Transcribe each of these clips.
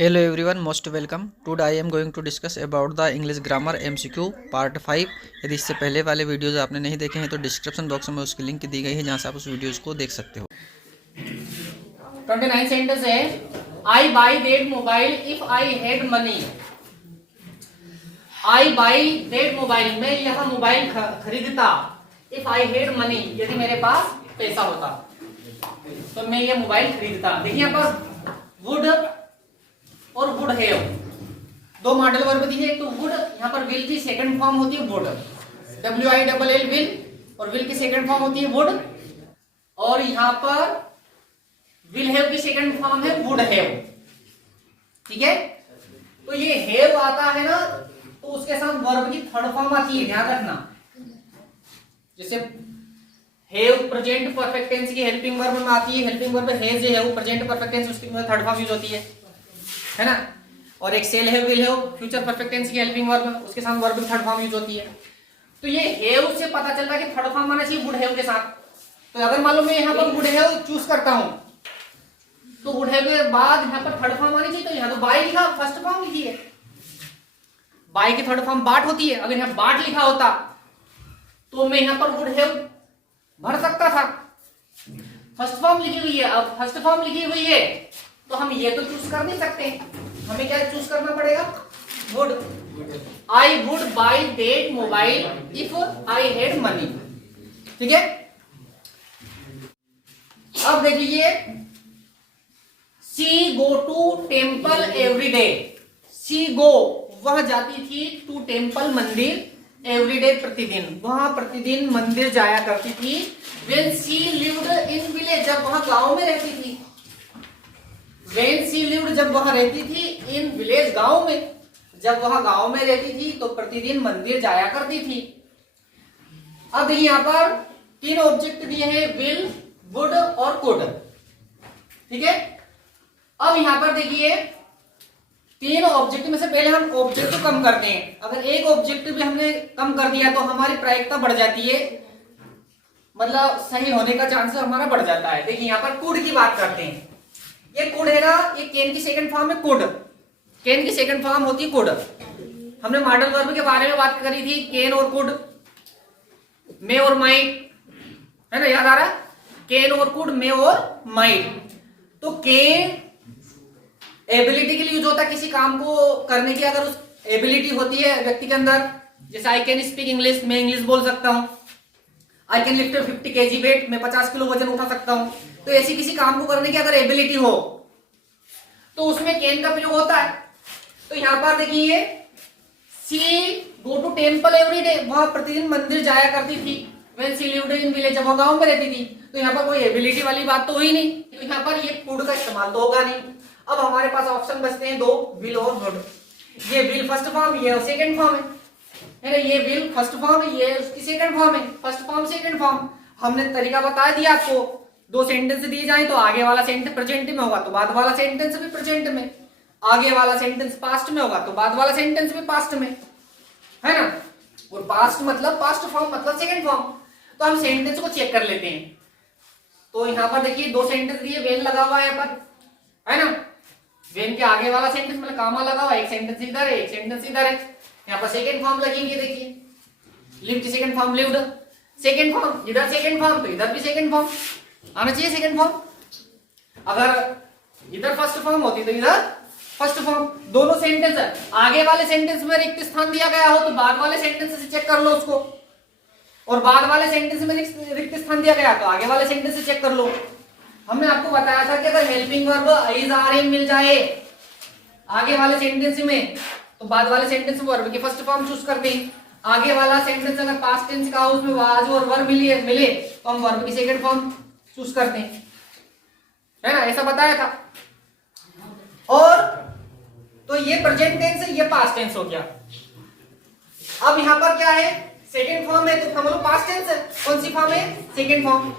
Hello everyone, most welcome. Today I am going to discuss about the English grammar MCQ part 5। यदि इससे पहले वाले videos आपने नहीं देखे हैं तो डिस्क्रिप्शन बॉक्स में उसकी लिंक दी गई है जहां से आप उस वीडियोस को देख सकते हो। 29 सेंटेंस है। I buy that mobile if I had money. I buy that mobile, मैं यह मोबाइल खरीदता। इफ आई हैड मनी, यदि मेरे पास पैसा होता तो मैं यह मोबाइल खरीदता। देखिए यहाँ पर वुड और वुड हैव दो मॉडल वर्ब दिए। एक तो वुड, यहाँ पर विल की सेकंड फॉर्म होती है वुड, WILL विल, और विल की सेकंड फॉर्म होती है वुड। और यहाँ पर विल हैव की सेकंड फॉर्म है वुड हैव। ठीक है, तो ये हैव आता है ना, तो उसके साथ वर्ब की थर्ड फॉर्म आती है, ध्यान रखना। जैसे हैव प्रेजेंट परफेक्ट टेंस की हेल्पिंग वर्ब में आती है, हेल्पिंग वर्ब हैज है, वो प्रेजेंट परफेक्ट टेंस उसकी थर्ड फॉर्म यूज होती है ना। और एक shall have will have future perfect tense की हेल्पिंग वर्ब, उसके साथ वर्ब की थर्ड फॉर्म यूज होती है। तो ये हैव से पता चल रहा है कि थर्ड फॉर्म आना चाहिए वुड हैव के साथ। तो अगर मान लो मैं यहाँ पर वुड हैव चूज करता हूं तो वुड हैव के बाद यहाँ पर थर्ड फॉर्म आनी चाहिए। तो यहाँ तो बाय लिखा, फर्स्ट फॉर्म लिखी है। बाय की थर्ड फॉर्म बाट होती है। अगर यहाँ बाट लिखा होता तो मैं यहाँ पर वुड हैव भर सकता था। फर्स्ट फॉर्म लिखी हुई है, अब फर्स्ट फॉर्म लिखी हुई है तो हम ये तो चूज कर नहीं सकते। हमें क्या चूज करना पड़ेगा? Would. I would buy that mobile if I had money. ठीक है, अब देख लीजिए, she go to temple every day. She go, वह जाती थी, टू टेम्पल मंदिर, एवरीडे प्रतिदिन, वह प्रतिदिन मंदिर जाया करती थी। When she lived in village, जब वह गांव में रहती थी। When she lived, जब वह रहती थी, in village, गांव में, जब वह गांव में रहती थी तो प्रतिदिन मंदिर जाया करती थी। अब देखिए यहाँ पर तीन ऑब्जेक्ट दिए हैं, विल, वुड और कुड। ठीक है, अब यहाँ पर देखिए तीन ऑब्जेक्ट में से पहले हम ऑब्जेक्ट को कम करते हैं। अगर एक ऑब्जेक्ट भी हमने कम कर दिया तो हमारी प्रायिकता बढ़ जाती है, मतलब सही होने का चांस हमारा बढ़ जाता है। देखिए यहाँ पर कुड की बात करते हैं। ये कुड है ना, ये कैन की सेकंड फॉर्म है कुड। कैन की सेकंड फॉर्म होती है कुड। हमने मॉडल वर्ब के बारे में बात करी थी, कैन और कुड, मे और माइट, है ना, याद आ रहा है? कैन और कुड, मे और माइट। तो कैन एबिलिटी के लिए यूज होता है, किसी काम को करने की अगर उस एबिलिटी होती है व्यक्ति के अंदर। जैसे आई कैन स्पीक इंग्लिश, मैं इंग्लिश बोल सकता हूं। I can lift 50 kg weight, मैं 50 किलो वजन उठा सकता हूं। तो ऐसी किसी काम को करने की अगर एबिलिटी हो तो उसमें कैन का प्रयोग होता है। तो यहां पर देखिए, she go to temple every day, वह प्रतिदिन मंदिर जाया करती थी। When she lived in village, जब वह गांव में रहती थी। तो यहाँ पर कोई एबिलिटी वाली बात तो हुई नहीं, तो यहाँ पर ये कुड का इस्तेमाल तो होगा नहीं। अब हमारे पास ऑप्शन बचते हैं दो, विल और वुड। ये विल फर्स्ट फॉर्म, ये सेकंड फॉर्म है ना। ये विल फर्स्ट फॉर्म है, ये उसकी सेकंड फॉर्म है। फर्स्ट फॉर्म सेकंड फॉर्म, हमने तरीका बता दिया आपको। दो सेंटेंस दिए जाए तो आगे वाला सेंटेंस प्रेजेंट में होगा तो बाद वाला सेंटेंस भी प्रेजेंट में, आगे वाला सेंटेंस पास्ट में होगा तो बाद वाला सेंटेंस भी पास्ट में, है ना। और पास्ट मतलब पास्ट फॉर्म मतलब सेकंड फॉर्म। तो हम सेंटेंस को चेक कर लेते हैं। तो यहाँ पर देखिए दो सेंटेंस दिए, वेन लगा हुआ है यहाँ पर, है ना। वेन के आगे वाला सेंटेंस मतलब कामा लगा हुआ है, एक सेंटेंस इधर है, एक सेंटेंस इधर है। यहाँ पर सेकंड फॉर्म लगेंगे, देखिए लिव की second form lived, second form, इधर सेकंड फॉर्म तो इधर भी सेकंड फॉर्म आना चाहिए, सेकंड फॉर्म। अगर इधर फर्स्ट फॉर्म होती तो इधर फर्स्ट फॉर्म। दोनों सेंटेंस, आगे वाले सेंटेंस में रिक्त स्थान दिया गया हो तो बाद वाले सेंटेंस से चेक कर लो उसको, और बाद वाले सेंटेंस में रिक्त स्थान दिया गया तो आगे वाले सेंटेंस से चेक कर लो। हमने आपको बताया था कि अगर helping verb is are am मिल जाए आगे वाले सेंटेंस में तो बाद वाले सेंटेंस में वर्ब की फर्स्ट फॉर्म चूज करते हैं। आगे वाला सेंटेंस अगर पास्ट टेंस का हो, उसमें वाज और वर मिले तो हम वर्ब की सेकंड फॉर्म चूज करते हैं, है ना, ऐसा बताया था। और तो ये प्रेजेंट टेंस है, ये पास्ट टेंस हो गया। अब यहां पर क्या है, सेकंड फॉर्म है तो हम लोग पास्ट टेंस है। कौन सी फॉर्म है? Second form.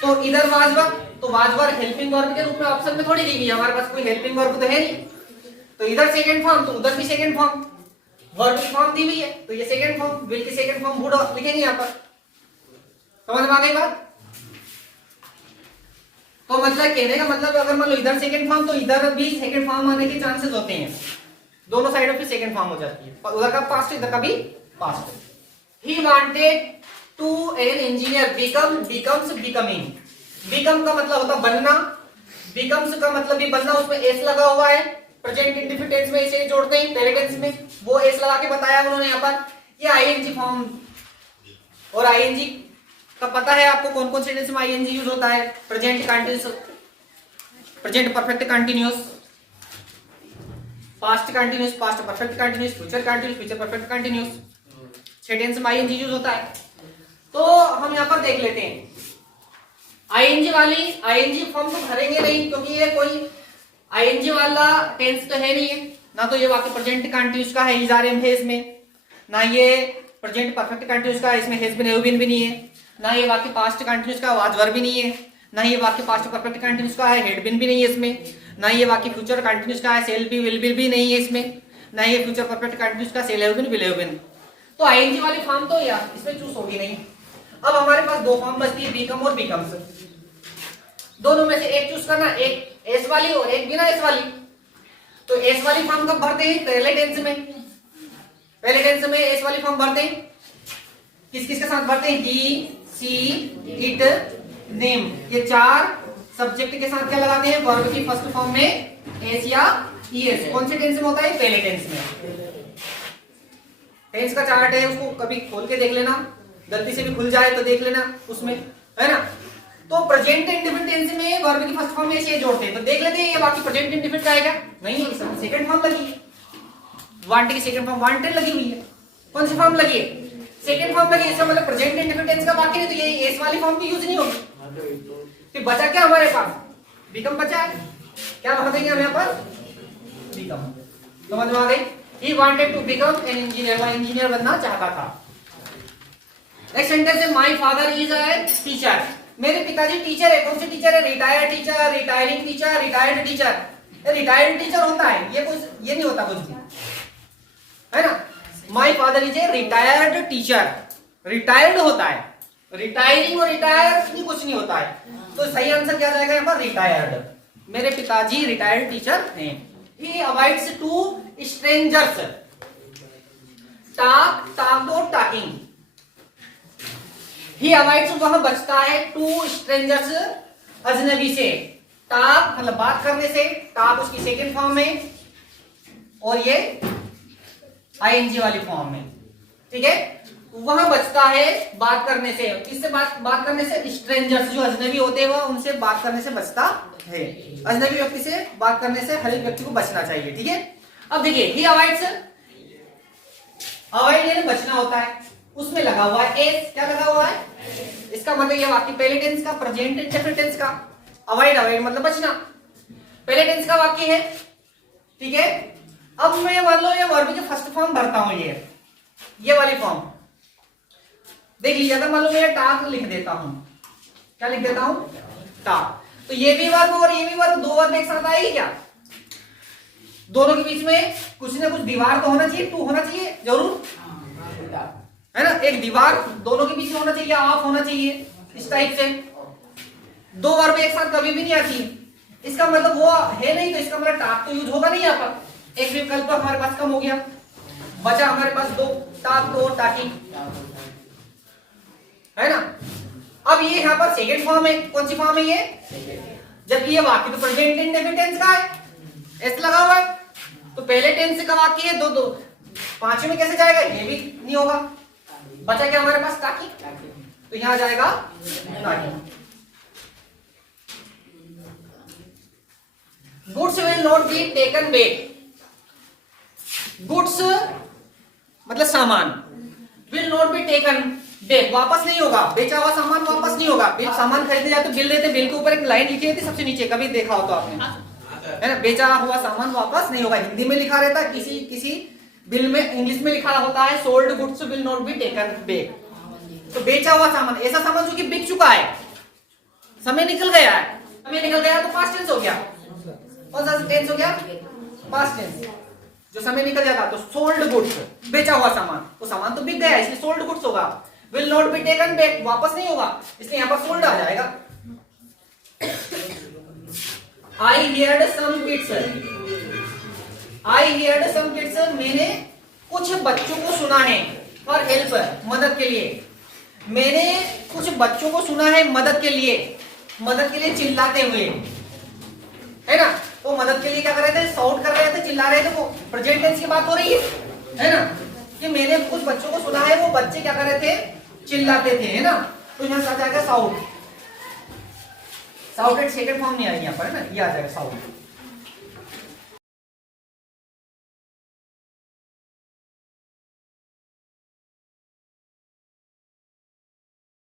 तो इधर वाज वर, तो वाज वर हेल्पिंग वर्ब के रूप में ऑप्शन में थोड़ी दी गई, हमारे पास कोई हेल्पिंग वर्ब तो है नहीं। तो इधर सेकंड फॉर्म तो उधर भी सेकंड फॉर्म, वर्ब की फॉर्म दी हुई है तो ये सेकंड फॉर्म, विल की सेकंड फॉर्म वुड लिखेंगे यहाँ पर। समझ में आ गई बात? तो मतलब कहने का मतलब अगर मान लो इधर सेकंड फॉर्म तो इधर भी सेकंड फॉर्म आने के चांसेस होते हैं, दोनों साइडों पे सेकंड फॉर्म हो जाती है, उधर का पास्ट इधर का भी past. He wanted to an engineer become becomes becoming. Become का मतलब होता बनना, बिकम्स का मतलब भी बनना, उसमें एस लगा हुआ है, प्रेजेंट इंडेफिनिट टेंस में इसे जोड़ते हैं, पहले टेंस में वो एस लगा के बताया उन्होंने यहाँ पर। ये आईएनजी फॉर्म और आईएनजी का पता है आपको कौन कौन से टेंस में आईएनजी यूज होता है? Present continuous, present perfect continuous, past continuous, past perfect continuous, future continuous, future perfect continuous, 6 tense में आईएनजी यूज होता है। तो हम यहाँ पर देख लेते हैं आईएनजी वाली, आईएनजी फॉर्म तो भरेंगे नहीं क्योंकि ये कोई आईएनजी वाला टेंस तो है नहीं है, ना तो ये वाक्य प्रेजेंट कंटिन्यूअस का है, इज आर एम है इसमें, ना ये प्रेजेंट परफेक्ट कंटिन्यूअस का, इसमें हैज बीन हैव बीन भी नहीं है, ना ये वाक्य पास्ट कंटिन्यूअस का वाज वर भी नहीं है, ना ये वाक्य पास्ट परफेक्ट कंटिन्यूअस का है, हैड बीन भी नहीं है इसमें, ना ये वाक्य फ्यूचर कंटिन्यूअस का है, सेल बी विल बी भी नहीं है इसमें, ना ये फ्यूचर परफेक्ट कंटिन्यूअस का shall have been will have been. तो आईएनजी वाली फॉर्म तो यार इसमें चूज होगी नहीं। अब हमारे पास दो फॉर्म बचती है, बिकम और बिकम्स, दोनों में से एक चूज करना, एक एस वाली और एक बिना एस वाली। तो एस वाली फॉर्म कब भरते हैं? पहले टेंस में, पहले टेंस में एस वाली फॉर्म भरते हैं, किस किस के साथ भरते हैं? ही, सी, इट, नेम, ये 4 सब्जेक्ट के साथ क्या लगाते हैं? वर्ब की फर्स्ट फॉर्म में एस या ईएस। कौन से टेंस में होता है? पहले टेंस में। टेंस का चार्ट है, उसको कभी खोल के देख लेना, गलती से भी खुल जाए तो देख लेना उसमें, है ना। तो प्रेजेंट इंडेफिनिट टेंस में वर्ब की फर्स्ट फॉर्म में से जोड़ते हैं, तो देख लेते हैं ये बाकी प्रेजेंट इंडेफिनिट का है क्या? नहीं, सेकंड फॉर्म लगी है, वांटेड की सेकंड फॉर्म वांटेड लगी हुई है। कौन सी फॉर्म लगी है? सेकंड फॉर्म लगी है, इसका मतलब प्रेजेंट इंडेफिनिट टेंस का वाक्य है, तो ये एस वाली फॉर्म भी यूज नहीं होगी। फिर बचा क्या हमारे पास? बिकम बचा है, क्या भर देंगे हम यहाँ पर? बिकम। समझ में आ गई? He wanted to become an engineer, वह इंजीनियर बनना चाहता था। नेक्स्ट सेंटेंस है my father is a teacher, मेरे पिताजी टीचर है। कौन से टीचर है? Retired teacher, retiring teacher, retired teacher. Retired teacher होता है, ये कुछ ये नहीं होता कुछ भी, है ना। My father is a retired teacher, retired होता है, रिटायरिंग और रिटायर नहीं कुछ नहीं होता है, तो सही आंसर क्या जाएगा यहाँ पर? रिटायर्ड। मेरे पिताजी रिटायर्ड टीचर हैं। ही अवॉइड्स टू स्ट्रेंजर्स, टॉक और टॉकिंग। ही अवॉइड्स वह बचता है, टू स्ट्रेंजर्स अजनबी से, टॉक मतलब बात करने से, टॉक उसकी सेकंड फॉर्म में और ये आईएनजी वाली फॉर्म में, ठीक है। वह बचता है बात करने से, किससे बात करने से? स्ट्रेंजर्स, जो अजनबी होते हैं वह उनसे बात करने से बचता है। अजनबी व्यक्ति से बात करने से हर एक व्यक्ति को बचना चाहिए, ठीक है। अब देखिए ही अवॉइड्स, अवॉइड यानी बचना होता है, उसमें लगा हुआ है एस, क्या लगा हुआ है? इसका मतलब ये वाक्य पहले टेंस का, प्रेजेंट इंडेफिनिट टेंस का। अवॉइड, अवॉइड मतलब बचना, पहले टेंस का वाक्य है, ठीक है। अब मैं मान लो ये वर्ब की फर्स्ट फॉर्म भरता हूं, ये वाली फॉर्म देख लीजिए। अगर मान लो मैं टाक लिख देता हूं, क्या लिख देता हूं? टाक। तो ये भी वर्ब और ये भी वर्ब, दो वर्ब एक साथ आएगी क्या? दोनों के बीच में कुछ ना कुछ दीवार तो होना चाहिए, टू होना चाहिए जरूर, है ना। एक दीवार दोनों के बीच में होना चाहिए, ऑफ होना चाहिए, इस टाइप से। दो वर्ब एक साथ कभी भी नहीं आती, इसका मतलब वो है नहीं, तो इसका मतलब टाक तो यूज होगा नहीं यहाँ पर। एक विकल्प हमारे पास कम हो गया, बचा हमारे पास दो, टाक दो, टाकिंग, है ना। अब ये यहाँ पर सेकंड फॉर्म है, कौन सी फॉर्म है ये? जबकि ये वाक्य तो प्रेजेंट इंडेफिनिट टेंस का है, एस लगा हुआ है, तो पहले टेंस का वाक्य है, दो पांचवें में कैसे जाएगा? ये भी नहीं होगा। बचा क्या हमारे पास? टाकी, तो यहां जाएगा टाकी। Goods will not be taken back, goods मतलब सामान, will not be taken back वापस नहीं होगा, बेचा हुआ सामान वापस नहीं होगा। सामान खरीदे जाए तो बिल देते, बिल के ऊपर एक लाइन लिखी रहती सबसे नीचे, कभी देखा हो तो आपने, है ना। बेचा हुआ सामान वापस नहीं होगा, हिंदी में लिखा रहता है, किसी बिल में इंग्लिश में लिखा होता है sold goods will not be taken back. तो बेचा हुआ सामान, ऐसा सामान जो कि बिक चुका है, समय निकल गया है, समय निकल गया तो पास्ट टेंस हो गया। कौन सा टेंस हो गया? Past tense. जो समय निकल जाता तो सोल्ड गुड्स, बेचा हुआ सामान, वो सामान तो बिक गया इसलिए सोल्ड गुड्स होगा। Will not be taken back वापस नहीं होगा, इसलिए यहां पर सोल्ड आ जाएगा। I heard some kids, I heard some kids, मैंने कुछ बच्चों को सुना है, फॉर हेल्प, मदद के लिए, मैंने कुछ बच्चों को सुना है मदद के लिए चिल्लाते हुए, है ना। तो मदद के लिए क्या कर रहे थे, साउट कर रहे थे, चिल्ला रहे थे, वो प्रेजेंट टेंस की बात हो रही है ना, कि मैंने कुछ बच्चों को सुना है, वो बच्चे क्या कर रहे थे, चिल्लाते थे, है ना। तो यहाँ से आ जाएगा साउट, साउटेड सेकंड फॉर्म नहीं आएगी यहाँ पर, है ना, ये आ जाएगा साउट।